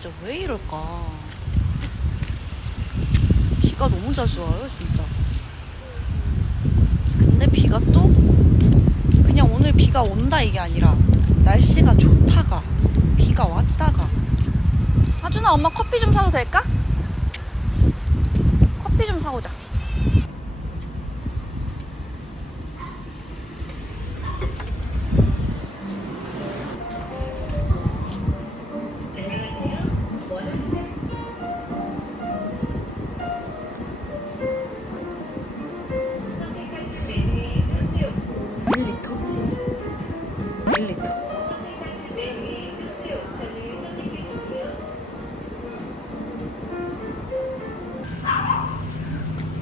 진짜 왜 이럴까? 비가 너무 자주 와요, 진짜. 근데 비가 또 그냥 오늘 비가 온다 이게 아니라 날씨가 좋다가 비가 왔다가 하준아 엄마 커피 좀 사도 될까?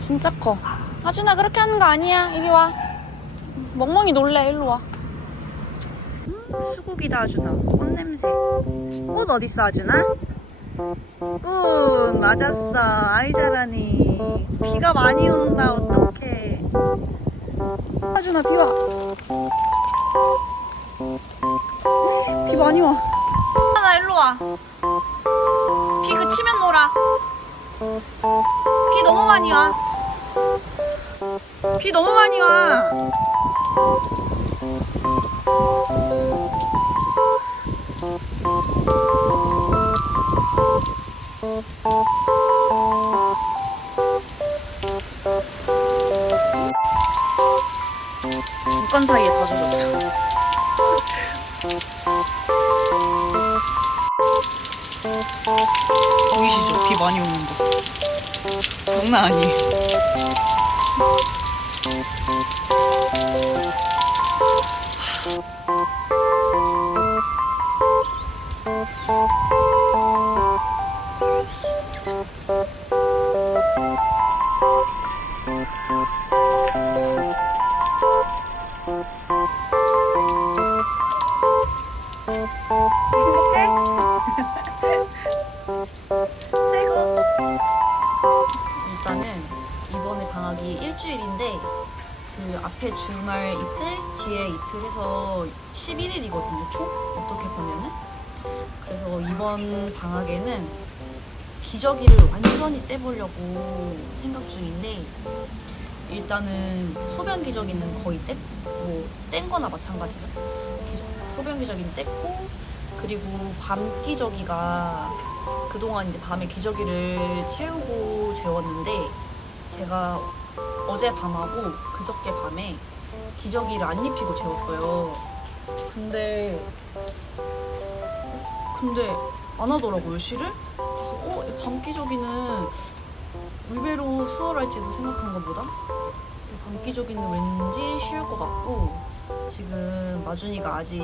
진짜 커. 하준아 그렇게 하는 거 아니야. 이리 와. 멍멍이 놀래. 일로 와. 수국이다 하준아. 꽃 냄새. 꽃 어딨어 하준아? 꽃 맞았어. 아이 잘하니. 비가 많이 온다. 어떡해. 하준아 비 와. 비 많이 와. 하나 일로 와. 비 그치면 놀아. 비 너무 많이 와. 비 너무 많이 와. 잠깐 사이에 다 젖었어. 보이시죠? 비 많이 오는 거. 장난 아니에요. 이번 방학에는 기저귀를 완전히 떼보려고 생각 중인데 일단은 소변 기저귀는 거의 뗐, 뭐, 뗀 거나 마찬가지죠. 기저, 소변 기저귀는 뗐고 그리고 밤 기저귀가 그동안 이제 밤에 기저귀를 채우고 재웠는데 제가 어제 밤하고 그저께 밤에 기저귀를 안 입히고 재웠어요. 근데 근데 안 하더라고요 실을. 그래서 어, 이밤 기저귀는 의외로 수월할지도 생각한 것보다 밤 기저귀는 왠지 쉬울 것 같고 지금 마준이가 아직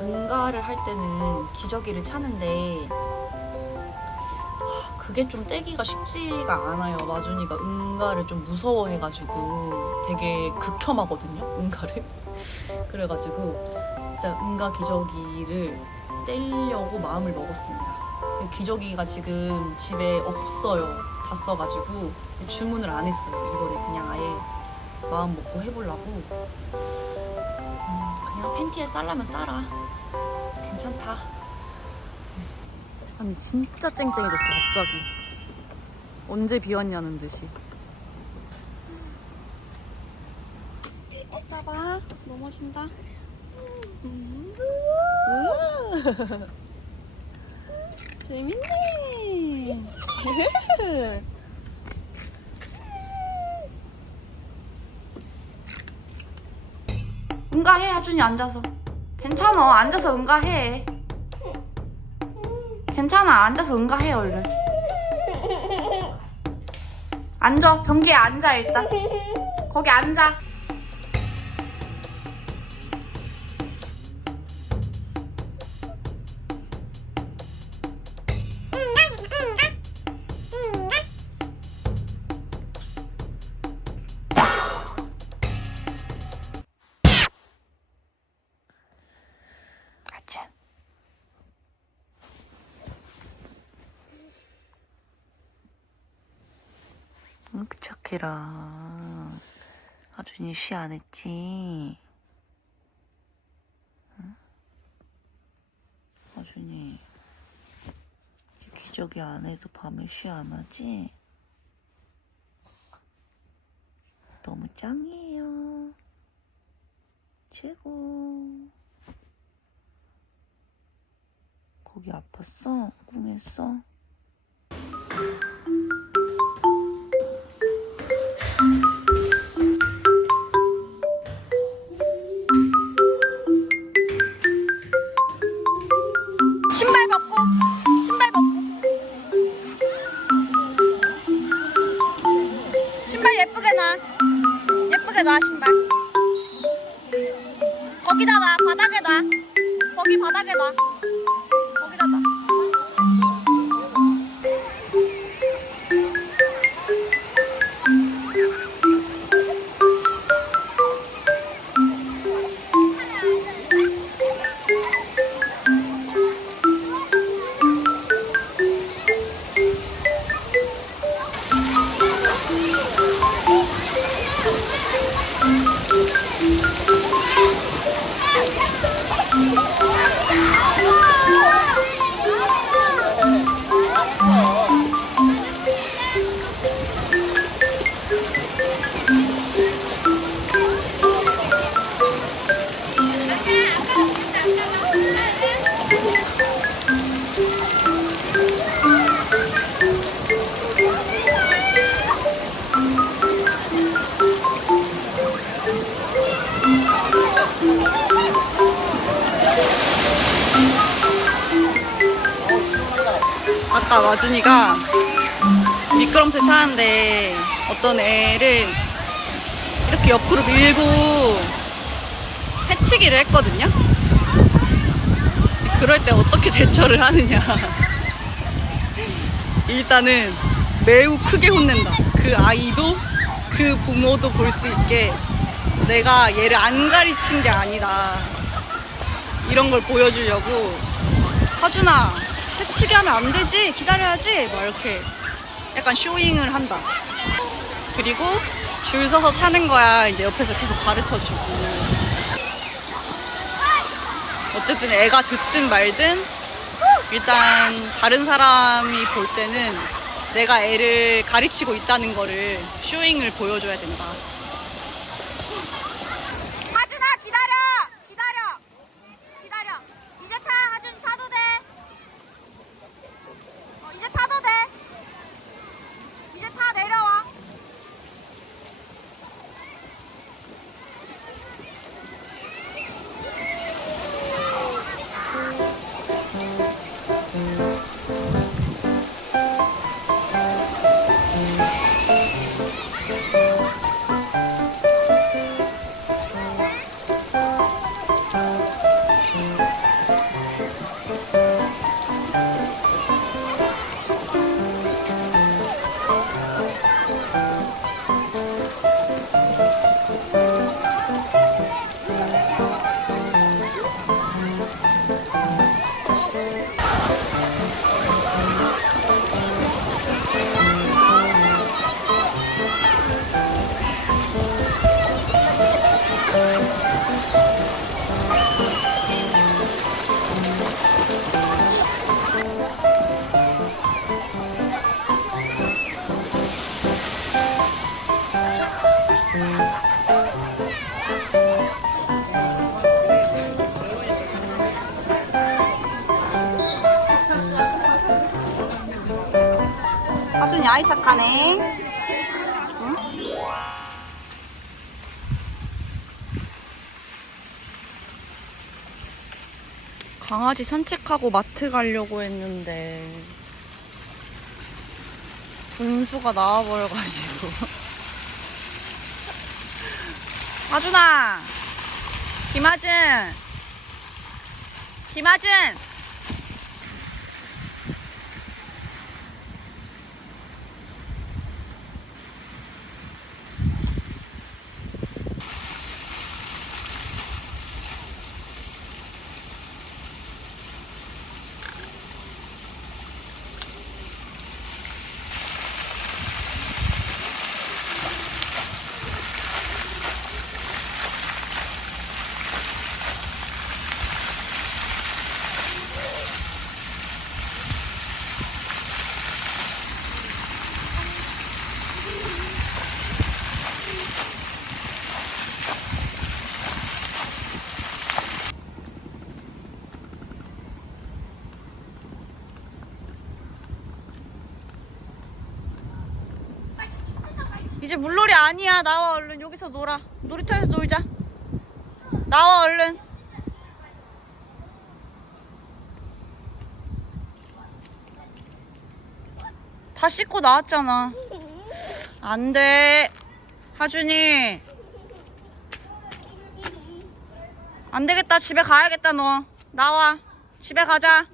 응가를 할 때는 기저귀를 차는데 하, 그게 좀 떼기가 쉽지가 않아요. 마준이가 응가를 좀 무서워해가지고 되게 극혐하거든요. 응가를. 그래가지고 일단 응가 기저귀를 떼려고 마음을 먹었습니다. 기저귀가 지금 집에 없어요. 다 써가지고 주문을 안 했어요. 이번에 그냥 아예 마음 먹고 해보려고. 음, 그냥 팬티에 쌀라면 싸라. 괜찮다. 아니 진짜 쨍쨍해졌어 갑자기. 언제 비 왔냐는 듯이. 어쩌봐. 넘어진다. 음. 우와. 재밌네. 응가해 하준이 앉아서. 괜찮아 앉아서 응가해. 괜찮아 앉아서 응가해 얼른. 앉아 변기에 앉아 일단. 거기 앉아. 응, 그 착해라. 아준이 쉬 안 했지? 응? 아준이. 기저귀 안에도 밤에 쉬 안 하지? 너무 짱이에요. 최고. 거기 아팠어? 궁했어? 아까 마준이가 미끄럼틀 타는데 어떤 애를 이렇게 옆으로 밀고 새치기를 했거든요. 그럴 때 어떻게 대처를 하느냐. 일단은 매우 크게 혼낸다. 그 아이도 그 부모도 볼 수 있게 내가 얘를 안 가르친 게 아니다. 이런 걸 보여주려고 하준아 새치기 하면 안 되지? 기다려야지? 막 이렇게 약간 쇼잉을 한다. 그리고 줄 서서 타는 거야. 이제 옆에서 계속 가르쳐 주고. 어쨌든 애가 듣든 말든 일단 다른 사람이 볼 때는 내가 애를 가르치고 있다는 거를 쇼잉을 보여줘야 된다 아이 착하네. 강아지 산책하고 마트 가려고 했는데 분수가 나와버려가지고. 하준아! 김하준! 김하준 이제 물놀이 아니야. 나와 얼른 여기서 놀아. 놀이터에서 놀자. 나와 얼른. 다 씻고 나왔잖아. 안 돼. 하준이. 안 되겠다. 집에 가야겠다, 너. 나와. 집에 가자.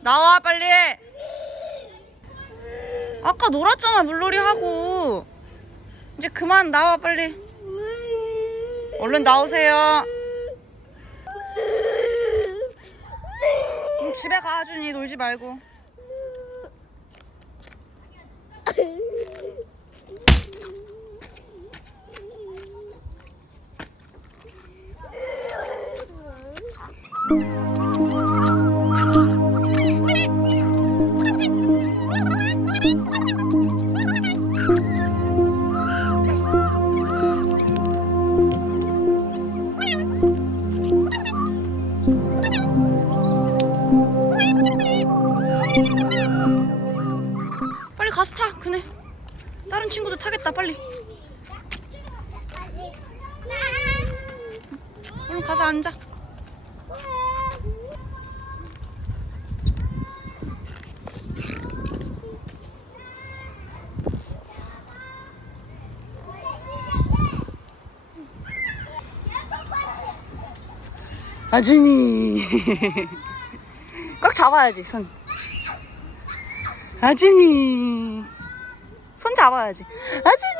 나와, 빨리. 아까 놀았잖아, 물놀이 하고. 이제 그만 나와, 빨리. 얼른 나오세요. 응, 집에 가, 하준이. 놀지 말고. 타겠다, 빨리. 얼른 가서 앉아. 아진이. 꽉 잡아야지, 손. 아진이. 손 잡아야지. 아진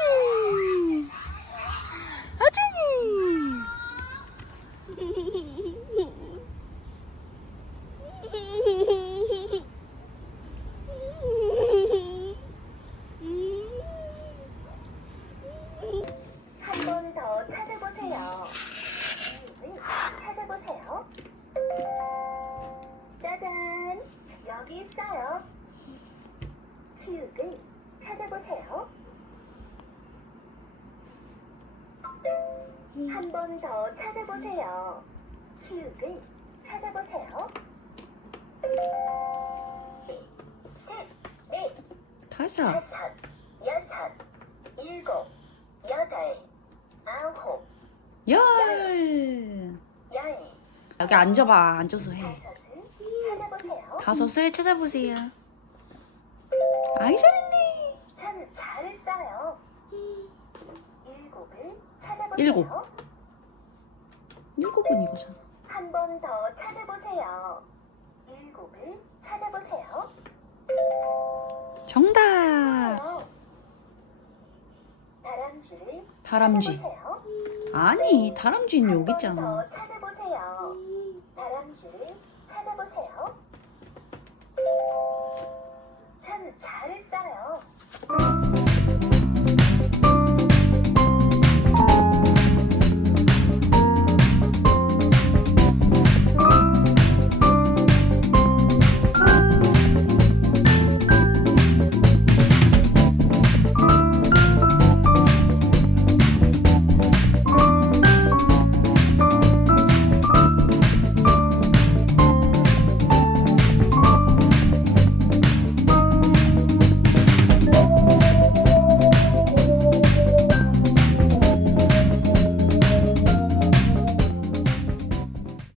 다섯. 여섯, 일곱, 여덟, 아홉, 열. 열, 여기 앉아봐. 앉아서 해. 다섯을 찾아보세요. 다섯을 찾아보세요. 아이 잘했네. 참 잘했어요. 일곱을 찾아보세요. 일곱. 일곱은 이거잖아. 한 번 더 찾아보세요. 일곱을 찾아보세요. 정답. 어. 다람쥐. 아니, 다람쥐는 여기 있잖아. 더